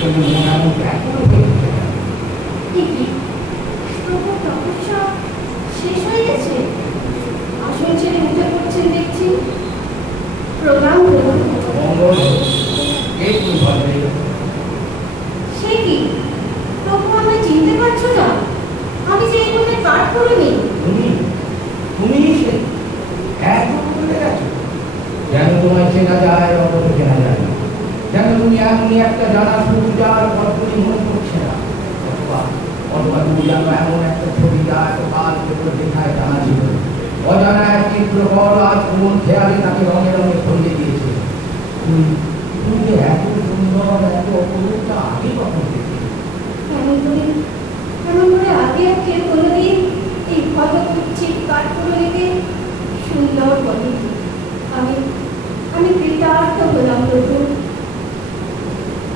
তুমি মন এমন এখনো হয়েছে ঠিকই প্রভু তপস্যা শেষ হয়ে গেছে। আসন ছেড়ে উঠে পড়ছেন দেখছি। প্রণাম করুন। মঙ্গল কে তুমি বলবে? সে কি প্রভু, আমায় চিনতে পারছো না? আমি যে এই বলে পাঠ করিনি। তুমি তুমি সে এত বলে গেছো যেন তোমায় চেনা যায় অত চেনা যায় না, যেন তুমি এমনই একটা জানা শুরু যার গল্পই মনে পড়ছে না, অথবা অথবা তুমি জানো এমন একটা ছবি যা এতকাল কেবল দেখায় জানা ছিল। অজানা এক চিত্রকর আজ কোন খেয়ালে তাকে রঙে রঙে ছড়িয়ে দিয়েছে। তুমি তুমি যে এত সুন্দর এত অপরূপ তা আগে কখন দেখি? এমন করে আগে আগে কোনোদিন এই ভদ কুচ্ছিত কাঠকুড়োনিতে সুন্দর বলি। আমি কৃতার্থ হলাম প্রভু।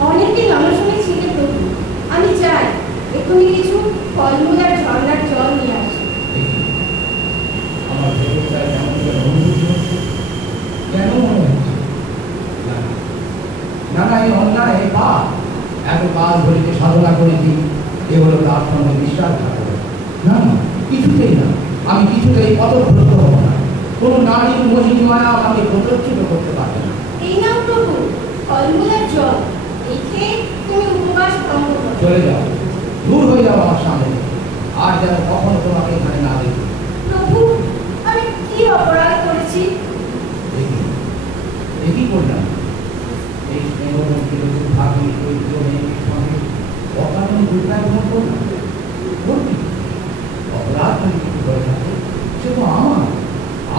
অনেকদিন অনশনে ছিলে প্রভু। আমি চাই এখনই কিছু ফলমূল আর ঝর্ণার জল নিয়ে আসি। আমার ভেতরটায় কেমন যেন অনুভূতি হচ্ছে। কেন মনে হচ্ছে না না এই অন্যায় এই পাপ এত কাল ধরে যে সাধনা করেছি এ হলো তার সঙ্গে বিশ্বাসঘাতক। না না কিছুতেই না, আমি কিছুতেই পথভ্রষ্ট হব না। কোনো নারীর মহিমায়া আমাকে প্রদর্শিত করতে পারবে না। এই নাও প্রভু ফলমূল আর জল। এই খেয়ে তুমি উপবাস ভঙ্গ করো। চলে যাও, দূর হয়ে যাও আমার সামনে, আর যেন কখনো তোমাকে এখানে না দেখি। প্রভু আমি কি অপরাধ করেছি? একই করলাম এই স্নেহমন্ত্রীর ভাবি চরিত্র মেয়েটির সঙ্গে অকারণ দুর্গায় গ্রহণ করলাম। করবি অপরাধ যদি কিছু করে থাকে সে তো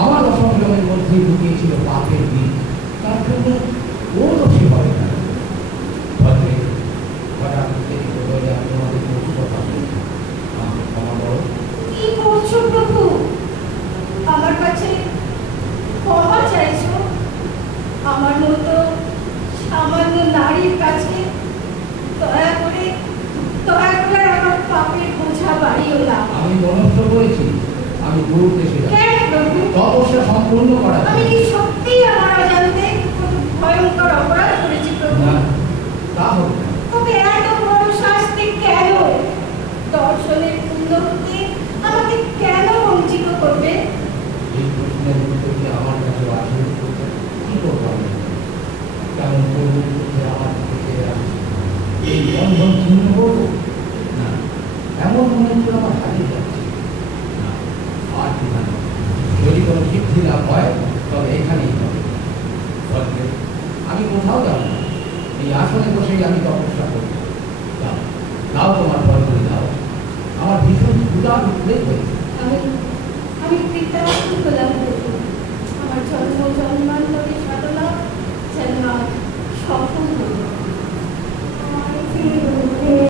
আমার অসংযমের মধ্যে ঢুকিয়েছিল পাপের বীজ, তার জন্য ও দোষী হবে না। ভদ্রে হঠাৎ হয়ে আমি তোমাদের কথা বলছি, আমাকে ক্ষমা করো। কি করছো প্রভু? আমার কাছে ক্ষমা চাইছো? আমার মতো সামান্য নারীর কাছে দয়া করে আমার পাপের বোঝা বাড়িও না। আমি মনস্থ করেছি আমি গুরু দেশে কেন প্রভু? তপস্যা সম্পূর্ণ করা। আমি কি সত্যি আমার অজান্তে কোনো ভয়ঙ্কর অপরাধ করেছি প্রভু? না তা হবে না। তবে এত বড় শাস্তি কেন? দর্শনের পূর্ণ হতে আমাকে কেন বঞ্চিত করবে? এই প্রশ্নের উত্তর কি আমার কাছে আছে? কি করবো আমি? কেমন করবো আমার দিকে আসছে এই বন্ধন ছিন্ন করবো না, এমন মনে হচ্ছে আমার হারিয়ে যাচ্ছে না। আর কি জানো, যদি কোনো সিদ্ধি লাভ হয় তবে এখানেই হবে। আমি কোথাও যাব না, এই আসনে বসেই আমি তপস্যা করি। দাও দাও তোমার ফলগুলি দাও, আমার ভীষণ ক্ষুধার উদ্বেগ হয়েছে। আমি কৃতার্থ হলাম প্রভু। আমার জন্ম জন্মান্তরে